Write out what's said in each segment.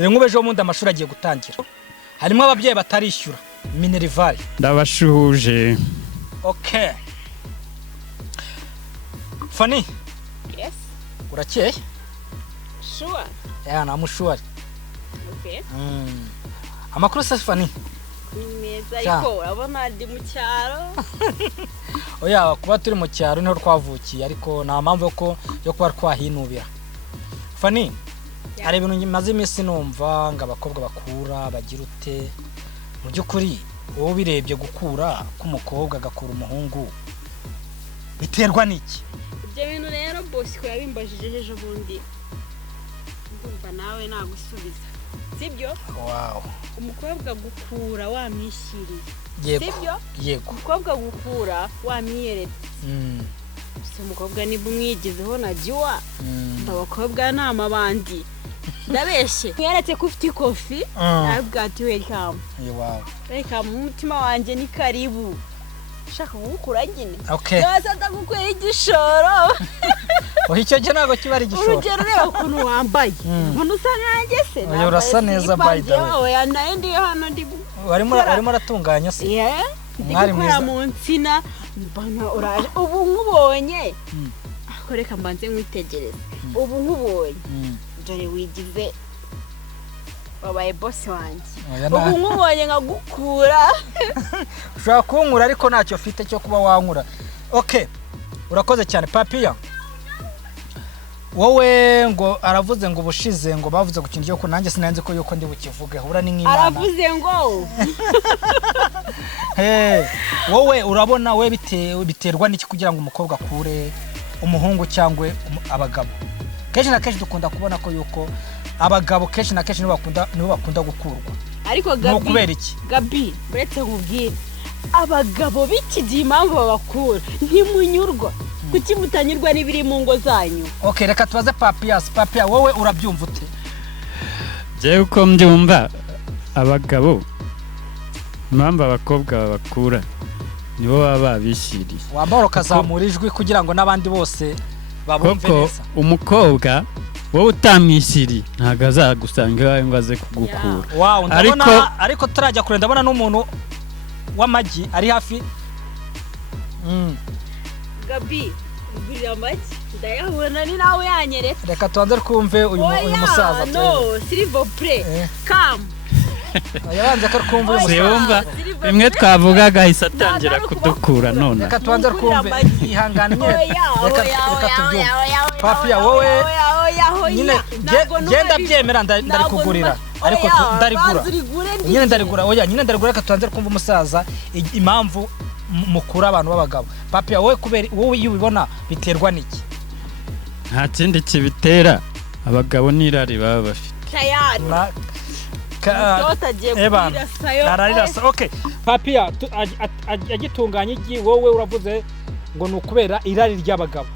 dore nk'ubejo mu ndamashuri agiye gutangira harimo ababyeyi batarishyura minerval ndabashuhuje. Okay Fanny. Yes. Urakeye? Sure. Yeah, namushuri. Okay. Amakuru se Fanny? Neza ariko urabona ndi mu cyaro. Oya kuba turi mu cyaro niho twavukiye ariko nta mpamvu yo kuba twahinubira. Fanny, hari ibintu maze iminsi numva ngo abakobwa bakura bagira ute mu by'ukuri wowe birebye gukura k'umukobwa agakura umuhungu biterwa n'iki? Ibyo bintu rero boss ko yabimbajije ejo bundi ndumva nawe nagusubiza sibyo? Wow. Umukobwa gukura wamwishiriye sibyo? Yego. Umukobwa gukura wamwiyeretse. Se umukobwa ni bumwigizeho najya abakobwa nama bandi ndabeshe yaretse ko ufite ikofi nabwo ati welcome. Wow. Welcome umutima wanje ni karibu shaka gukura nyine. Okay. Yaza ndagukwera igishoro. Icyo gihe ntago kiba ari igishoro. Urugero rero ukuntu wambaye umuntu usa nkanjye se nawe urasa neza by the way. Oya naye ndi hano ndi warimo ratunganya se. Yeah. Mwari mwiza mu nsina mbana uraje ubu nkubonye akoreka mbanze mwitegereza ubu nkubonye dore wigize wabaye boss wanjye ubu nkubonye nkagukura ushaka kunkura ariko ntacyo ufite cyo kuba wankura. Okay urakoze cyane Papiya. Wowe ngo aravuze ngo bushize ngo bavuze gukintu cyo kunanjye sinanze ko yuko ndi bukivuge hura ni nk'Imana. Aravuze ngo wowe urabona we biterwa n'iki kugira ngo umukobwa akure umuhungu cyangwa abagabo? Kenshi na kenshi dukunda kubona ko yuko abagabo kenshi na kenshi nibo bakunda gukurwa. Ariko Gabi kubera iki? Gabi uretse nkubwire abagabo b'iki impamvu babakura ntimunyurwa kuki mutanyurwa n'ibiri mu ngo zanyu. Okay reka tubaze Papiya. Papiya wowe urabyumva ute? Je uko mbyumva abagabo impamvu abakobwa babakura nibo baba babishiriye. Wambara ukazamura ijwi kugira ngo n'abandi bose babumve neza. Umukobwa wowe utamwishiriye ntago azagusanga iwawe ngo aze kugukura. Wow ariko turajya kure ndabona n'umuntu w'amagi ari hafi. Gabi ugurira amagi ndayabona ni nawe yanyeretse. Reka tuanze kumve uyu musaza. No s'il vous plaît come. Yabanze ko kumva uyu musaza. Bimwe twavugaga hahise atangira kudukura none. Reka tuanze kumve ihanganye. Reka tubyumve. Papiya wowe nyine genda byemera ndarikugurira ariko ndarigura. Nyine ndarigura oya nyine ndarigura. Reka tuanze kumva umusaza impamvu mukura abantu b'abagabo. Papiya wowe kubera wowe yubibona biterwa n'iki? Nta kindi kibitera abagabo nirari baba bafite. Tayari Ararasa. Okay Papiya agitunganya igi wowe uravuze ngo nukubera irari ry'abagabo.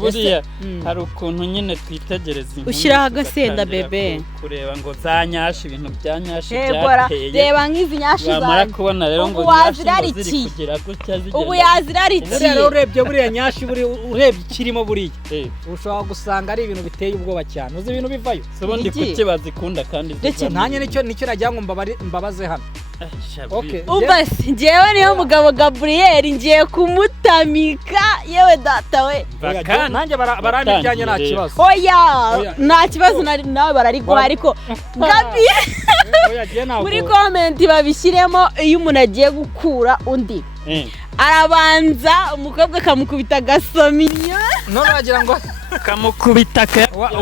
Buriya hari ukuntu nyine twitegereza inkuru ushyiraho agasenda bebe kureba ngo zanyashi ibintu byanyashi byateye. Reba nk'izi nyashi zawe bamara kubona rero ngo nyashi kugira gutya zigenda ubu yazirarikiye. Rero urebye buriya nyashi urebye kirimo buriya ushobora gusanga ari ibintu biteye ubwoba cyane. Uzi ibintu bivayo sobundi kuki bazikunda kandi ntanye nicyo nagira ngo mbabaze hano. Okay ubasi njewe niyo mugabo Gabriel ngiye kumutamika yewe data we nanjye barambijyanye nta kibazo. Oya nta kibazo nawe bararigwa ariko Gabi muri comment babishyiremo iyo umuntu agiye gukura undi arabanza umukobwa akamukubita gasominyo none wagira ngo kamukubita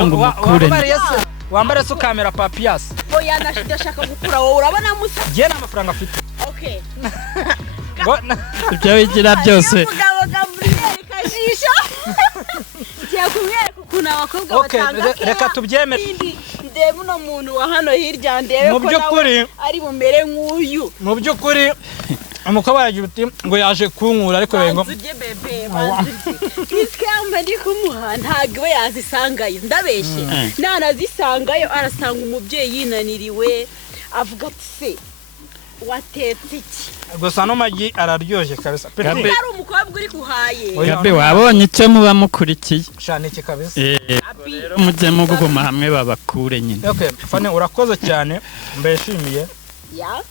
ngo mukure. Wambare su kamera Papiya. Oya ndashaka gukura wowe urabona musa. Je n'amafaranga afite. Okay. Ibyo bigira byose. Umugabo Gabriel kajisha. Ngiye kumwereka ukuntu abakobwa batanga. Okay reka tubyemere. Ndebe uno muntu wa hano hirya ndebe ko nawe ari bumere nk'uyu. Mu by'ukuri umukobwa yagiye uti ngo yaje kunkura ariko ngo nzuje bebe iskamba ndi kumuha ntago yazisangayo ndabeshe nana zisangayo arasanga umubyeyi yinaniriwe avuga ati se watetse iki gusa no magi araryoshye kabisa Gabe. ari umukobwa uri kuhaye Gabe wabonye icyo muba mukurikiye shana iki kabisa rero mujye muguma hamwe babakure nyine okay Fani urakoze cyane mbeshimiye ya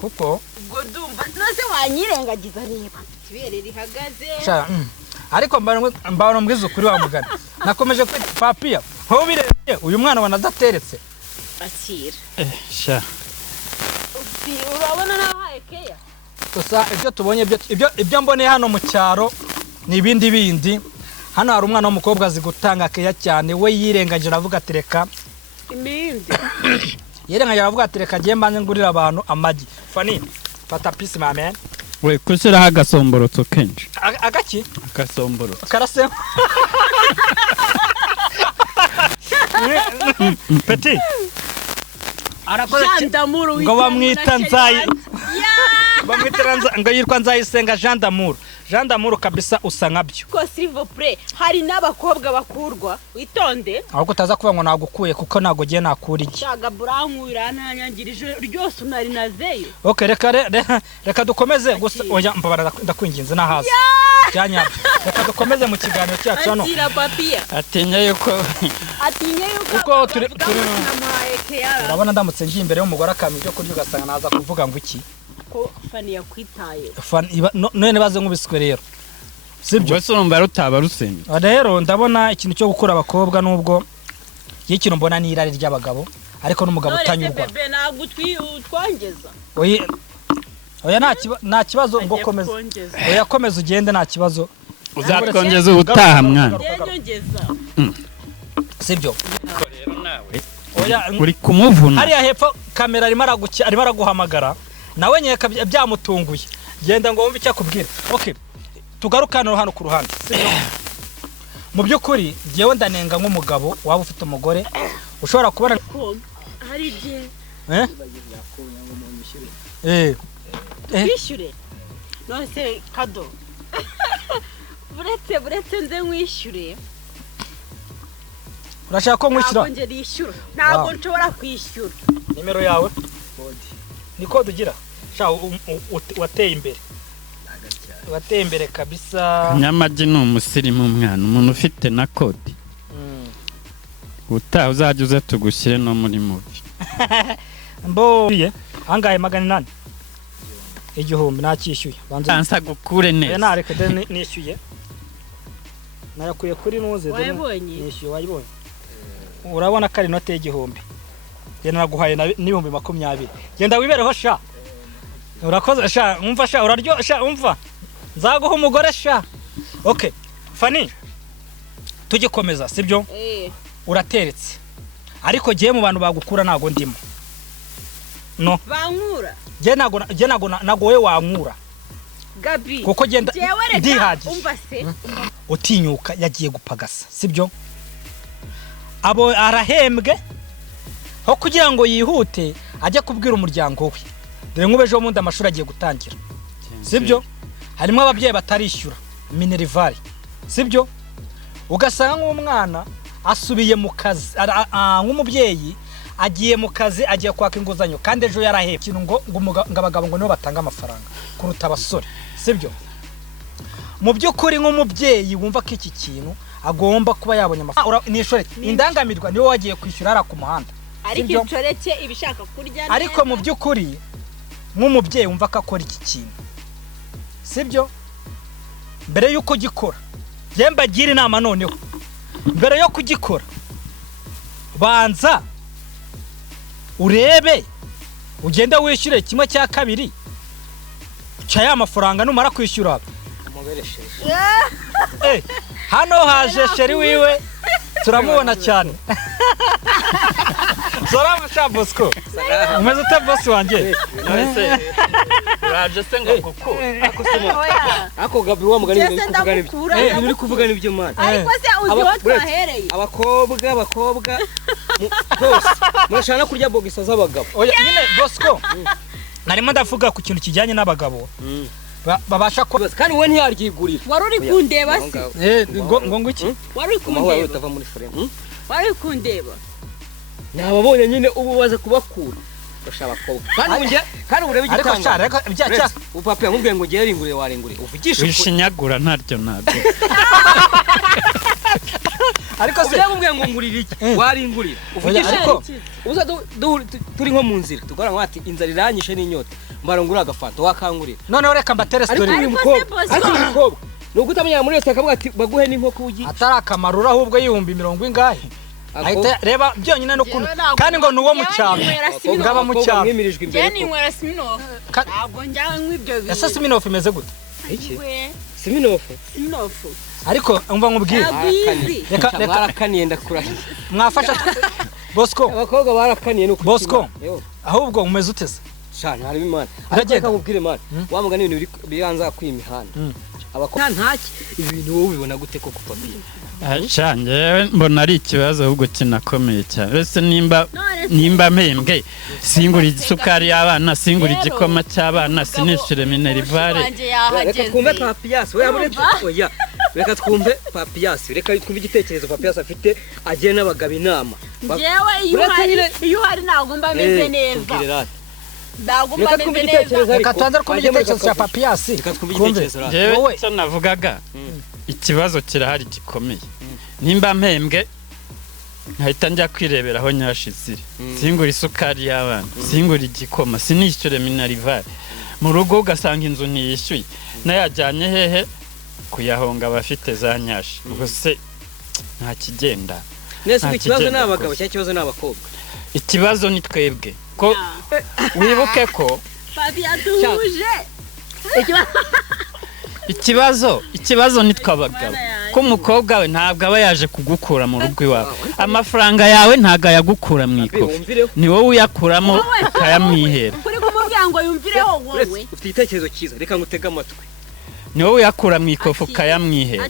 kuko ubwo ndumva nose wanyirengagiza reba ibere rihagaze sha ariko mbana mbwiza ukuri wa mugana nakomeje papiya ho birebye uyu mwana wanadateretse akira sha urabona nahaye keya gusa ibyo tubonye ibyo mboneye hano mu cyaro ni ibindi bindi hano hari umwana w'umukobwa azi gutanga keya cyane we yirengagije aravuga ati reka imindi yirengagije aravuga ati reka giye mbanze ngurira abantu amagi Fani fata pisi mamen we kushyiraho agasomborotso kenshi agaki agasomborotso karasema Petit arakoze ngo bamwita nzayi ngo yitwa Nzayisenga Jean d'Amour kabisa usa nkabyo ko s'il vous plaît hari n'abakobwa bakurwa witonde ahubwo utaza kuvuga ngo nagukuye kuko nago giye nakura iki shaga burankura ntanyangirije ryose unari nazeyo okay reka dukomeze gusa oya mbabara ndakwinginze nahaza cyanyabyo reka dukomeze mu kiganiro cyacu hano atira papiya atinya yuko uko turi urabona ndamutse ngiye imbere y'umugore akamenya ibyo kurya ugasanga naza kuvuga ngo iki ko Fani yakwitaye none baze nkubiswe rero sibyo wese urumva rutaba rusemye rero ndabona ikintu cyo gukura abakobwa nubwo y'ikintu mbona ni irari ry'abagabo ariko n'umugabo utanyurwa bebe nagutwangeza oya nta kibazo ngo komeza oya komeza ugende nta kibazo uzatwongeza ubutaha mwana sibyo rero nawe oya uri kumuvuna hariya hepfo kamera arimo araguhamagara nawe nyeka byamutunguye genda ngo wumve icyo akubwira okay tugarukane hano ku ruhande mu by'ukuri jewe ndanenga nk'umugabo waba ufite umugore ushobora kubona hari je bishyure nose kado buretse nze nkwishyure urashaka ko nkwishyura ntabwo nshobora kwishyura nimero yawe ni kode ugira wateye imbere kabisa nyamagi ni umusirimu umwana umuntu ufite na kode utaha uzajya uze tugushyire no muri mubi mboye angahe 800 igihumbi nakishyuye banza gukure neza nareka nishyuye nayakuye kuri nuze nishyuye wayibonye urabona kari note y'igihumbi genda naguhaye n'ibihumbi 20 genda wibereho sha urakoze sha umva sha uraryo sha umva nzaguha umugore sha okay Fani tugikomeza sibyo urateretse ariko giye mu bantu bagukura nago ndimo no bankura je nago we wankura Gabi kuko genda ndihagije umva se utinyuka yagiye gupagasa sibyo abo arahembwe ho kugira ngo yihute ajye kubwira umuryango we dore nk'ubejo mundi amashuri agiye gutangira sibyo harimo ababyeyi batarishyura minerivare sibyo ugasanga nk'umwana asubiye mu kazi nk'umubyeyi agiye mu kazi agiye kwaka inguzanyo kandi ejo yarahebye ikintu ngo abagabo ngo nibo batanga amafaranga kuruta abasore sibyo mu by'ukuri nk'umubyeyi wumva ko iki kintu agomba kuba yabonye amafaranga n'ishoreke indangamirwa niwe wagiye kwishyura ara ku muhanda ariko inshoreke ibishaka kurya ariko mu by'ukuri nk'umubyeyi wumva ko akora iki kintu sibyo mbere yuko gikora yemba gira inama noneho mbere yo kugikora banza urebe ugende wishyure kimwe cya kabiri cya ya mafaranga numara kwishyura hano haje sheri wiwe turamubona cyane Salamu cha Bosco. Umeze ute boss wanje? Uraje se ngo kuko. Ako Gabi wa mugani uri kuvugana ibyo mana. Ariko se uzi ho twahereye. Abakobwa bose murashana kurya bogisa z'abagabo. Oya nyine Bosco. Narimo ndavuga ku kintu kijyanye n'abagabo. Babasha ko kandi we ntiyaryigurira. Wari uri kundeba se? Ngo iki? Wari uri kundeba. Wari uri kundeba. Nababonye nyine ubu baze kubakura bashaka abakobwa kandi urebe ariko igitanga cyane ariko bya upapa nkubwiye ngo ngiye ringure waringure uvugisha wishinyagura ntaryo ntabwo ariko se nkubwiye ngo ngurira iki waringurira uvugisha ariko uza turi nko mu nzira tugora ngo ati inzara iranyishe n'inyota mbarangura agafanta wakangurira noneho reka mbatere story ariko nuko utamenya muri restaurant akavuga ati baguhe n'inkoko ugi atari akamarura ahubwo y'ibihumbi 70 ahita reba byonyine no kuno kandi ngo nuwo mu cyaro ngaba mu cyaro mwimirijwe imbere je ninywera Smirnoff ntabwo njyawe nk'ibyo bintu ese Smirnoff imeze gute iki Smirnoff ariko umva nkubwire reka barakaniye ndakurahiye mwafasha Bosco abakobwa barakaniye no Bosco ahubwo umeze utese cyane hari imana aragenda nkubwire man wamugana ibintu biranza kwimihanda abakobwa ntaki ibintu wowe ubibona gute koko papi Change mbona ari ikibazo ahubwo kinakomeye cyane. Ese nimba mpembwe singura isukari y'abana singura igikoma cy'abana sinishyure minerivare. Reka twumve Papias we yabonetse oya. Reka twumve Papias reka twumve igitekerezo Papias afite agiye n'abagabo inama. Jewe iyo hari ntabwo mba meze neza. Ndagomba meze neza. Reka tuanze kumva igitekerezo cya Papias. Reka twumve igitekerezo. Jewe cyo navugaga ikibazo kirahari gikomeye. Nimba mpembwe nkahita njya kwirebera aho nyashizire. Singura isukari y'abana, singura igikoma, sinishyure minerivare. Mu rugo ugasanga inzu ntiyishyuye. Nayajyanye hehe kuyahonga abafite za nyashi. Ubwo se nta kigenda. Nese ikibazo n'abagabo cyangwa ikibazo n'abakobwa. Ikibazo ni twebwe ko wibuke ko ikibazo ni twabagabo ko umukobwa we ntabwo aba yaje kugukura mu rugo iwawe amafaranga yawe ntago yagukura mu ikofi ni wowe uyakuramo ukayamwihera kuri kumubwira ngo yumvireho wowe ufite igitekerezo cyiza reka ngutega amatwi ni wowe uyakura mu ikofi ukayamwihera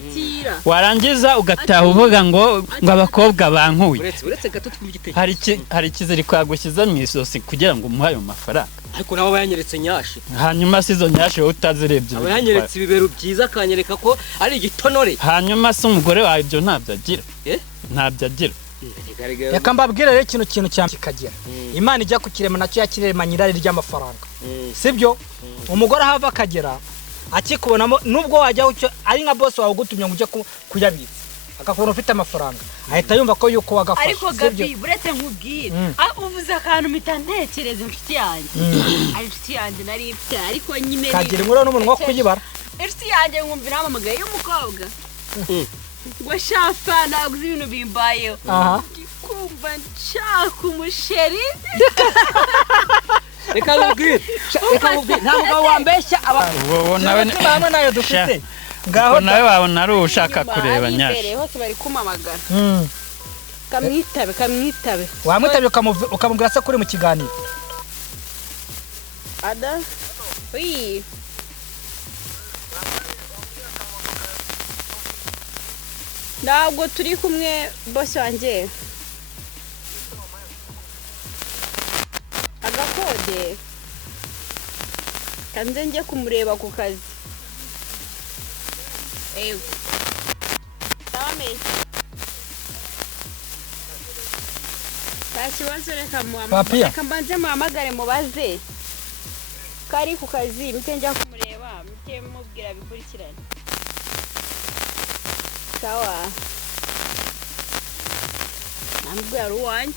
warangiza ugataha uvuga ngo abakobwa bankuye uretse gato twumva igitekerezo hari ikiziriko yagushyize mu isosi kugira ngo umuhe ayo mafaranga ariko nabo bayanyeretse nyashi hanyuma sizo nyashi wowe utazirebye bayanyeretse ibibero byiza akanyereka ko ari igitonore hanyuma se umugore wawe ibyo ntabyo agira ntabyo agira reka mbabwire rero ikintu cyane kikagira imana ijya kukirema nacyo yakirema nyirari ry'amafaranga sibyo umugore ahava akagera akikubonamo nubwo wajya ari nka boss wawe gutumye ngo ujye kuyabitsa akakubona ufite amafaranga ahita yumva ko yuko wagafasha ariko gabi buretse nkubwire uvuze akantu mitantekereza inshuti yanjye ari inshuti yanjye nari ifite ariko nyine kagira inkuru n'umunwa wo kuyibara inshuti yanjye nkumvira amamagaye y'umukobwa ngo shafa naguze ibintu bimbayeho kumva nshaka umusheri reka nkubwire nta mugabo wambeshya nawe nayo dufite ngaho nawe wabona ari ushaka kureba nyashi hose bari kumamagara kamwitabe wamwitabe ukamubwira se kuri mu kiganiro ada oui ntabwo turi kumwe boss wanjye agakode kanze njye kumureba ku kazi ewe nta kibazo reka mbanze muhamagare mubaze kari ku kazi mpite njya kumureba mpite mubwira bikurikirane sawa nambwira ari uwanjye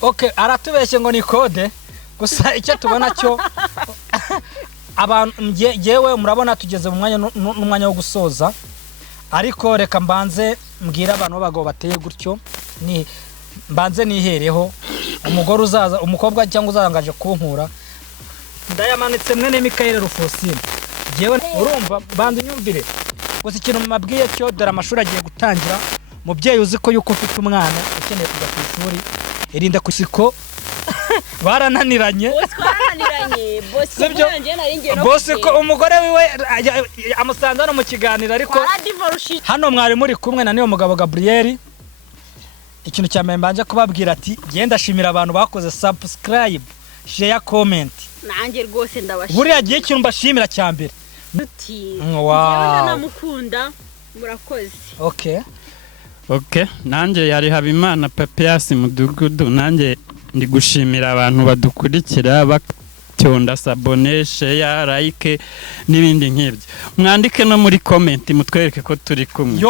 okay aratubeshye ngo ni kode gusa icyo tubona cyo abantu yewe murabona tugeze mu mwanya wo gusoza ariko reka mbanze mbwira abantu b'abagabo bateye gutyo ni mbanze nihereho umugore uzaza umukobwa cyangwa uzangaje kunkura ndayamanitse mwene Mikael Rufosine yewe urumva bandi nyumvire gusa ikintu mabwiye cyo dore amashuri agiye gutangira mubyeyi uzi ko yuko ufite umwana ukeneye kujya ku ishuri irinde kusiko barananiranye boss ko umugore wiwe amusanze no mu kiganiro ariko hano mwari muri kumwe na niyo mugabo Gabriel ikintu cya mbanje kubabwira ati genda shimira abantu bakoze subscribe share comment nanjye rwose ndabashimira buri yagiye ikintu mbashimira cya mbere wow namukunda murakoze okay nanjye yari Habimana Papias mudugudu nanjye ndi gushimira abantu badukurikira batonda sabone share like n'ibindi nk'ibyo mwandike no muri comment mutwereke ko turi kumwe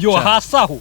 yo hasi aho